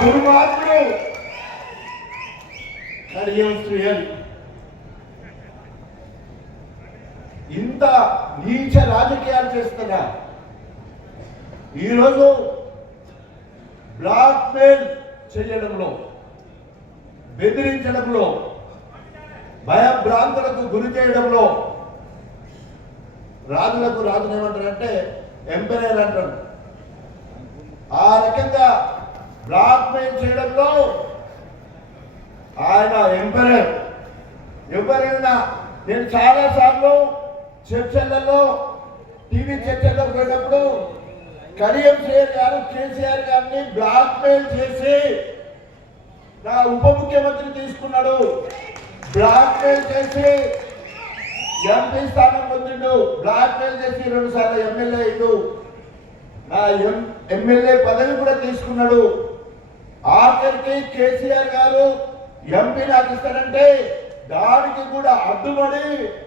దుర్మార్గుడు కడియం ఇంత నీచ రాజకీయాలు చేస్తున్నా. ఈరోజు బ్లాక్మెయిల్ చేయడంలో బెదిరించడంలో భయభ్రాంతులకు గురి చేయడంలో రాజులకు రాజునేమంటారంటే ఏమంటారంటే అంటారు. ఆ రకంగా బ్లాక్ మెయిల్ చేయడంలో ఆయన ఎంపైర్ ఎవరైనా నేను చాలా సార్లు చర్చలలో టీవీ చర్చల్లో పోయినప్పుడు కడియం శ్రేయర్ గారు కేసీఆర్ గారిని బ్లాక్ మెయిల్ చేసి నా ఉప ముఖ్యమంత్రి తీసుకున్నాడు. బ్లాక్ మెయిల్ చేసి ఎంపీ స్థానం పొందిండు. బ్లాక్ మెయిల్ చేసి రెండు సార్లు ఎమ్మెల్యే అయ్యిండు నా ఎం ఎమ్మెల్యే పదవి కూడా తీసుకున్నాడు. ఆఖరికి కేసీఆర్ గారు ఎంపీ నాకు ఇస్తాడంటే దానికి కూడా అడ్డుపడి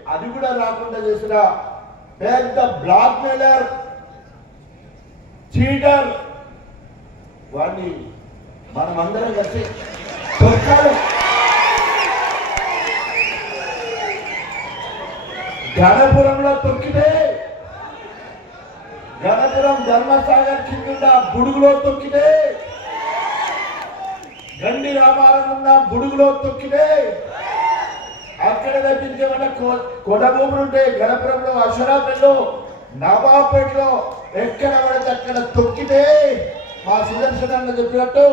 అది కూడా రాకుండా చేసిన పెద్ద బ్లాక్ మెయిలర్ చీటర్ వాడిని మనం అందరం కలిసి తొక్కాలి. గణపురంలో తొక్కితే గణపురం ధర్మసాగర్ కింద బుడుగులో తొక్కితే గండి బుడుగులో తొక్కితే అక్కడ తప్పించేమన్నా కొడభూములుంటే భూములు గణపురంలో అశ్వరాపేటలో నవాపేటలో ఎక్కడ పడితే అక్కడ తొక్కితే మా సుదర్శన్ అన్న చెప్పినట్టు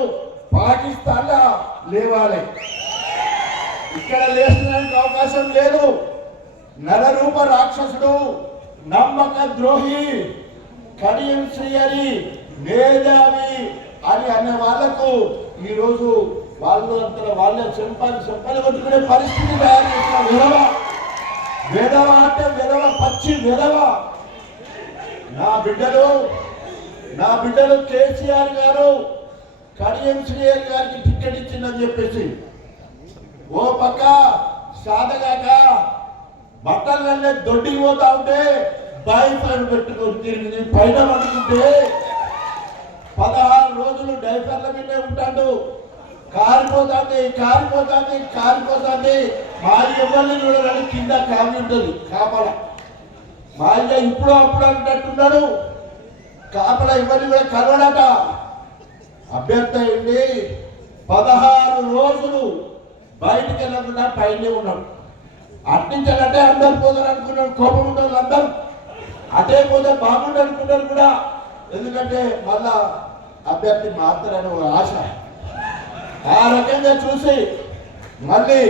పాకిస్తాన్ లేవాలి. ఇక్కడ లేచడానికి అవకాశం లేదు. నరరూప రాక్షసుడు నమ్మక ద్రోహి కడియం శ్రీయరి మేధావి అని అనే వాళ్ళకు ఈ రోజు వాళ్ళు అంతా వాళ్ళే చెంపాలి చెంపాలి కొట్టుకునే పరిస్థితి తయారు చేసిన విధవ. విధవ అంటే విధవ పచ్చి విధవ. నా బిడ్డలు నా బిడ్డలు కేసీఆర్ గారు కడియం శ్రీయర్ గారికి టికెట్ ఇచ్చిందని చెప్పేసి. ఓ పక్క సాధగాక బట్టలన్నీ దొడ్డికి పోతా ఉంటే డైఫర్ పెట్టుకొని తిరిగి పైన పడుతుంటే పదహారు రోజులు డైఫర్ల మీదే ఉంటాడు. కారిపోతుంది కారిపోతుంది కారిపోతుంది. మా ఎవరిని చూడాలని కింద కావి ఉంటుంది కాపల. మా ఇప్పుడు అప్పుడు అంటున్నాడు కాపల ఇవన్నీ కూడా కలవడట. అభ్యర్థి పదహారు రోజులు బయటికి వెళ్ళకుండా పైనే ఉన్నాడు. అట్టించాలంటే అందరు పోతారు అనుకున్నాడు కోపం ఉంటారు అందరు. అటే పోతే బాగుండు అనుకున్నారు కూడా. ఎందుకంటే మళ్ళా అభ్యర్థి మారుతారని ఒక ఆశ. ఆ రకంగా చూసి మళ్ళీ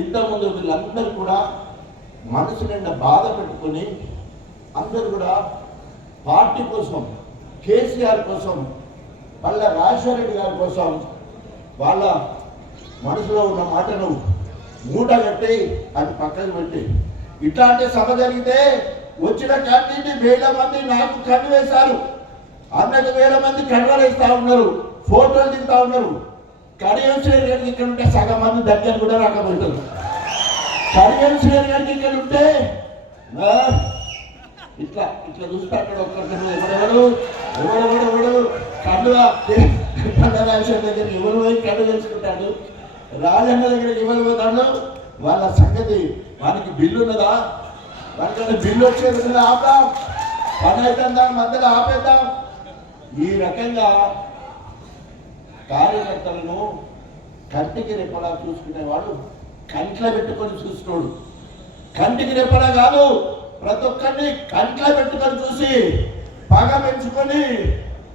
ఇంతకుముందు వీళ్ళందరూ కూడా మనసు నిండా బాధ పెట్టుకొని అందరూ కూడా పార్టీ కోసం కేసీఆర్ కోసం మళ్ళా రాజశేఖర గారి కోసం వాళ్ళ మనసులో ఉన్న మాటను మూట కట్టి అది పక్కకు పెట్టి ఇట్లాంటి సభ జరిగితే వచ్చిన క్యాండిడేట్ వేల మంది నాకు కన్ను వేశారు. అన్నది వేల మంది కన్వలేస్తా ఉన్నారు ఫోటోలు దిగుతా ఉన్నారు. కడియం శ్రేణి గారికి ఇక్కడ ఉంటే సగం మంది దగ్గర కూడా రాకపోతుంది కడియం శ్రేణి గారికి ఇక్కడ ఉంటే ఇట్లా ఇట్లా చూస్తే అక్కడ ఒక్కరు ఎవరెవరు ఎవరెవరు ఎవరు కన్ను రాజశేఖర్ దగ్గర ఎవరు పోయి కళ్ళు తెలుసుకుంటాడు రాజన్న దగ్గర ఎవరు పోతాడు వాళ్ళ సంగతి వానికి బిల్లు ఉన్నదా? వానికన్నా బిల్లు వచ్చేది ఉన్నదా ఆపుదాం పని అవుతుందా మధ్యలో ఆపేద్దాం. ఈ రకంగా కార్యకర్తలను కంటికి రెప్పలా చూసుకునేవాడు కంట్లో పెట్టుకొని చూసుకోడు కంటికి రెప్పలా కాదు ప్రతి ఒక్కరిని కంట్లో పెట్టుకొని చూసి పగ పెంచుకొని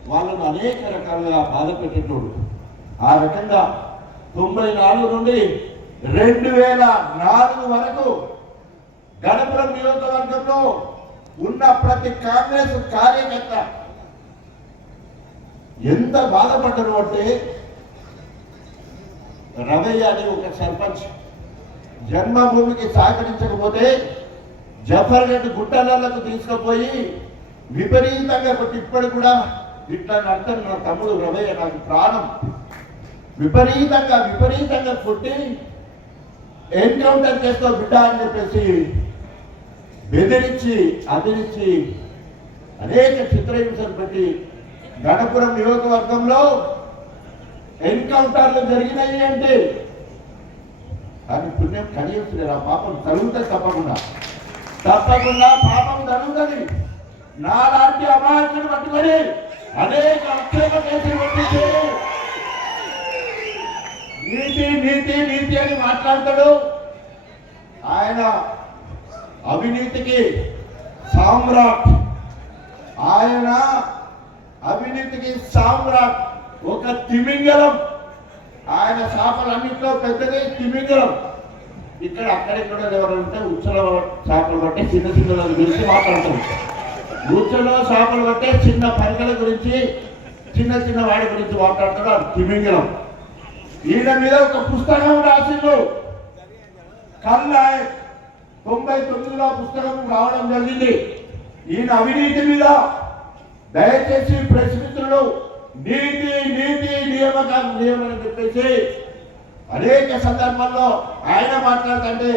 వాళ్ళను అనేక రకాలుగా బాధ పెట్టేటోడు ఆ రకంగా తొంభై నాలుగు నుండి రెండు వేల నాలుగు వరకు గణపురం నియోజకవర్గంలో ఉన్న ప్రతి కాంగ్రెస్ కార్యకర్త ఎంత బాధపడ్డారు అంటే రవయ్య అని ఒక సర్పంచ్ జన్మభూమికి సహకరించకపోతే జఫర్ రెడ్డి గుట్టలకు తీసుకుపోయి విపరీతంగా కొట్టి ఇప్పటికి కూడా ఇట్లా అర్థం నా తమ్ముడు రవయ్య నాకు ప్రాణం. విపరీతంగా విపరీతంగా కొట్టి ఎన్కౌంటర్ చేస్తావు బిడ్డ అని చెప్పేసి బెదిరించి అదిరించి అనేక చిత్రహింసలు పెట్టి గణపురం నియోజకవర్గంలో ఎన్కౌంటర్లు జరిగినాయి అంటే కానీ పుణ్యం కలిగిస్తుంది ఆ పాపం తరుగుతుంది తప్పకుండా. తప్పకుండా పాపం తరుగుతుంది. నాలాంటి అమాయకులు పట్టుకొని అనేక నీతి నీతి నీతి అని మాట్లాడతాడు. ఆయన అవినీతికి సామ్రాట్. ఆయన అవినీతికి సామ్రాట్ ఒక తిమింగలం. ఆయన చేపలన్నింటిలో పెద్దది తిమింగలం. ఇక్కడ అక్కడెక్కడ ఎవరంటే ఉచ్చల చేపలు పట్టే చిన్న చిన్న గురించి మాట్లాడతాం ఉచ్చలో చేపలు పట్టే చిన్న పరికల గురించి చిన్న చిన్న వాడి గురించి మాట్లాడుతున్నారు తిమింగలం. ఈయన మీద ఒక పుస్తకం రాసిండు. కల్లాయ్ తొంభై తొమ్మిదిలో పుస్తకం రావడం జరిగింది. ఈయన అవినీతి మీద దయచేసి ప్రెస్ మిత్రులు నీతి నీతి నియామకాలు నియమని చెప్పేసి అనేక సందర్భాల్లో ఆయన మాట్లాడుతుంటే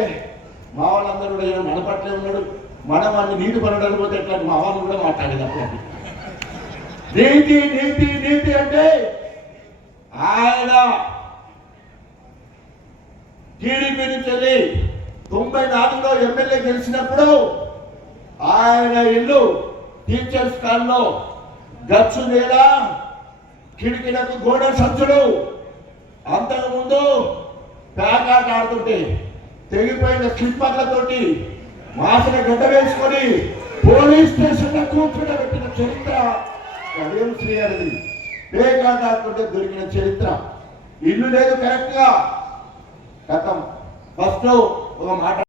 మా వాళ్ళందరూ కూడా ఈయన మన పట్లే ఉన్నాడు. మనం అన్ని నీతి పోతే ఎట్లా? మా వాళ్ళు కూడా మాట్లాడేది నీతి నీతి నీతి అంటే ఆయన టీడీపీ నుంచి వెళ్ళి తొంభై నాలుగులో ఎమ్మెల్యే గెలిచినప్పుడు ఆయన ఇల్లు టీచర్స్ కాల్లో గచ్చు నేల కిటికీలకు గోడ సంచుడు అంతకుముందు ప్యాకాట్ ఆడుతుంటే తెగిపోయిన స్లిప్పర్లతోటి మాసిన గడ్డ వేసుకొని పోలీస్ స్టేషన్లో కూర్చోబెట్టిన చరిత్ర. కడియం శ్రీహరిది? పేకాట ఆడుతుంటే దొరికిన చరిత్ర. ఇల్లు లేదు కరెక్ట్గా. గతం ఫస్ట్ ఒక మాట